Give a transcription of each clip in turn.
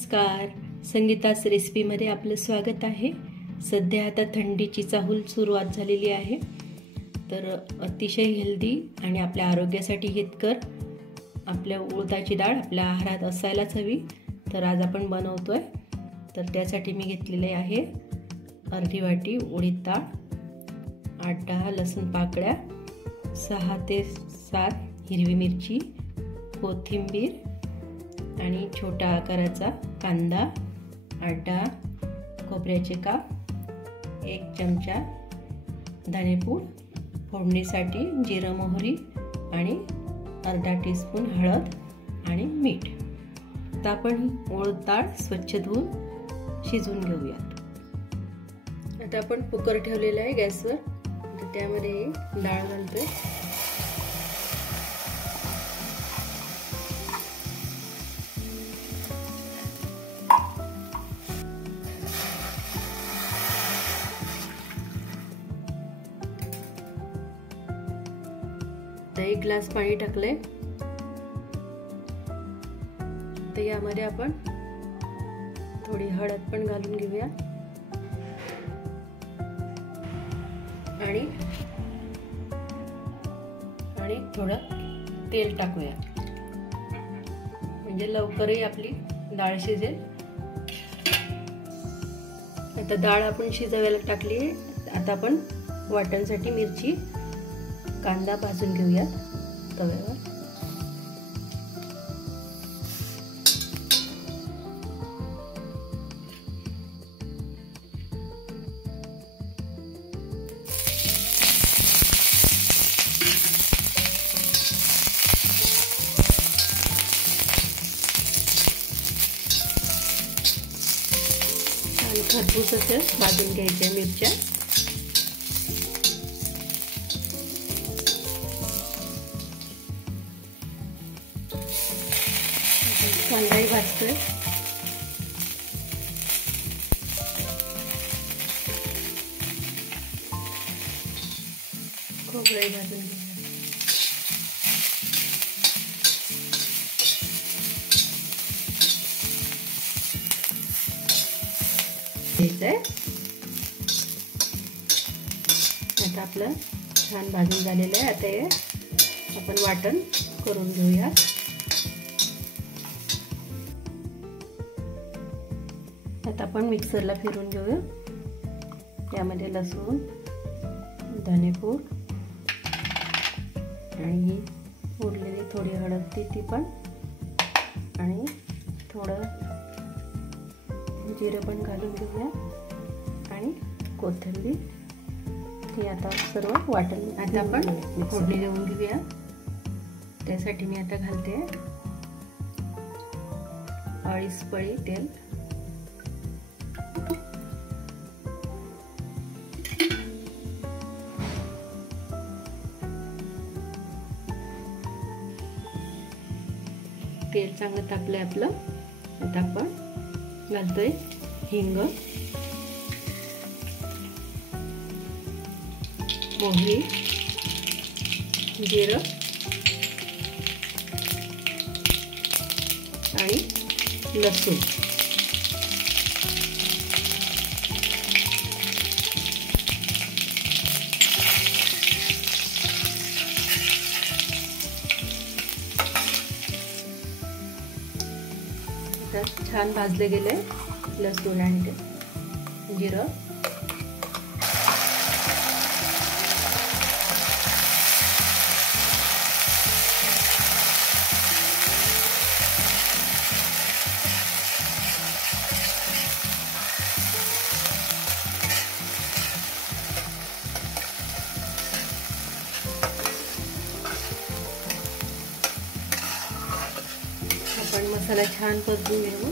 नमस्कार, संगीताच रेसिपीमध्ये आपलं स्वागत आहे। सध्या आता थंडीची चाहूल सुरुवात झालेली आहे, तर अतिशय हेल्दी आणि आपल्या आरोग्यासाठी हितकर आपल्या उडदाची डाळ आपल्या आहारात असायलाच हवी। तर आज आपण बनवतोय, तर त्यासाठी मी घेतलेले आहे अर्धी वाटी उडीद डाळ, 8-10 लसूण पाकळ्या, 6 ते 7 हिरवी मिरची, कोथिंबीर आणि छोटा आकाराचा कांदा, 8-10 खोबऱ्याचे काप, 1 चमचा धनेपूड, फोडणीसाठी जिरं मोहरी आणि अर्धा टीस्पून हळद आणि मीठ। आता आपण उडद डाळ स्वच्छ धुवून शिजवून घेऊयात। आता आपण कुकर ठेवलेला आहे गॅसवर, तर त्यामध्ये डाळ घालतोय। एक ग्लास पाणी टाकले, तर यामध्ये आपण थोडी हळद पण घालून घेऊया आणि थोडं तेल टाकूया, म्हणजे लवकरही आपली डाळ शिजेल। आता डाळ आपण शिजवायला टाकली आहे। आता आपण वाटणसाठी मिरची कांदा भाजून घेऊया तव्यावर। आणि खरपूस असं भाजून घ्यायच्या मिरच्या। कांदाही भाजतोय, खोबरंही भाजून घ्यायचंय। आता आपलं छान भाजून झालेलं आहे। आता हे आपण वाटण करून घेऊया। आता आपण मिक्सरला फिरून घेऊया। त्यामध्ये लसूण, धनेपूड आणि उरलेली थोडी हळद ती पण, आणि थोडं जिरं पण घालून घेऊया आणि कोथिंबीर। हे आता सर्व वाटण आता आपण फोडणी देऊन घेऊया। त्यासाठी मी आता घालते 2.5 पळी तेल। तेल चांगलं तापलंय आपलं। आता आपण घालतोय हिंग, मोहरी, जिरं आणि लसूण। छान भाजले गेले लसूण आणि जिरं। आपण मसाला छान परतून घेऊ।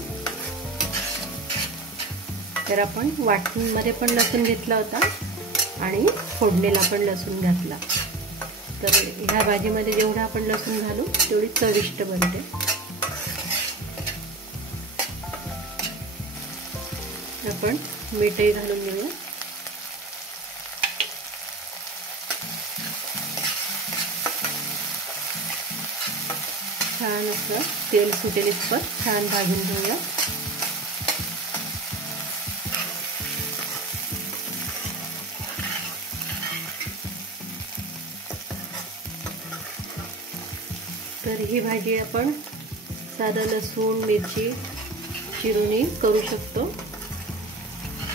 तर आपण वाटणीमध्ये पण लसूण घेतला होता आणि फोडणीला पण लसूण घातला, तर ह्या भाजीमध्ये जेवढा आपण लसूण घालू तेवढी चविष्ट बनते। आपण मीठही घालून घेऊया। छान असं तेल सुटेल इतपत छान भाजून घेऊया। तर ही भाजी आपण साधं लसूण मिरची चिरूनही करू शकतो,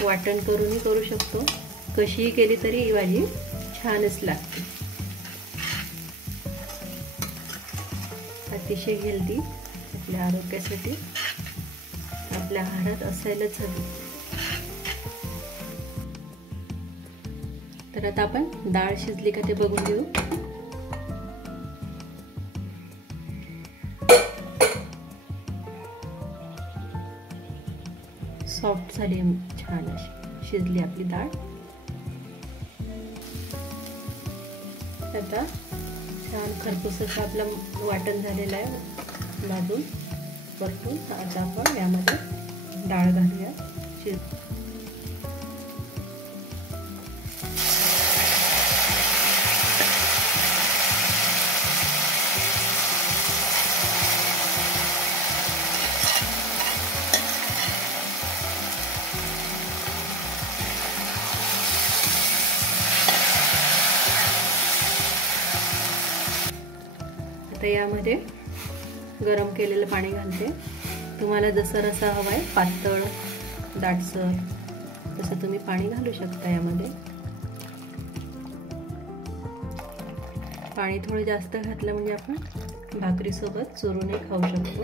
वाटण करूनही करू शकतो, कशीही केली तरी ही भाजी छानच लागते. अतिशय हेल्दी, आपल्या आरोग्यासाठी आपल्या आहारात असायलाच हवी. तर आता आपण डाळ शिजली का ते बघून घेऊ. सॉफ्ट झाली, छान अशी शिजली आपली डाळ. आता छान खरपूस असं आपलं वाटण झालेलं आहे भाजून परतून. आता आपण यामध्ये डाळ घालूया. आता यामध्ये गरम केलेलं पाणी घालते. तुम्हाला जसं रस्सा हवाय, पातळ दाटसर, तसं तुम्ही पाणी घालू शकता. यामध्ये पाणी थोडं जास्त घातलं म्हणजे आपण भाकरीसोबत चुरूनही खाऊ शकतो.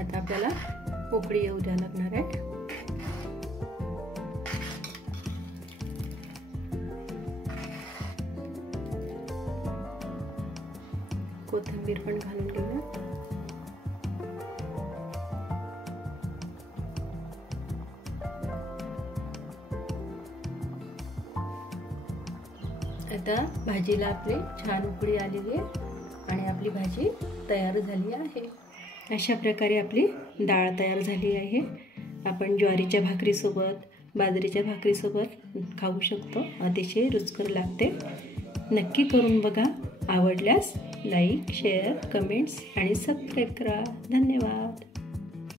आता आपल्याला उकळी येऊ द्यावं लागणार आहे. कोथिंबीर पण घालून घेऊया. आता भाजीला आपली छान उकळी आलेली आहे आणि आपली भाजी तयार झाली आहे. अशा प्रकारे आपली डाळ तयार झाली आहे. आपण ज्वारीच्या भाकरीसोबत, बाजरीच्या भाकरीसोबत खाऊ शकतो. अतिशय रुचकर लागते. नक्की करून बघा. आवडल्यास लाईक, शेअर, कमेंट्स आणि सबस्क्राईब करा. धन्यवाद.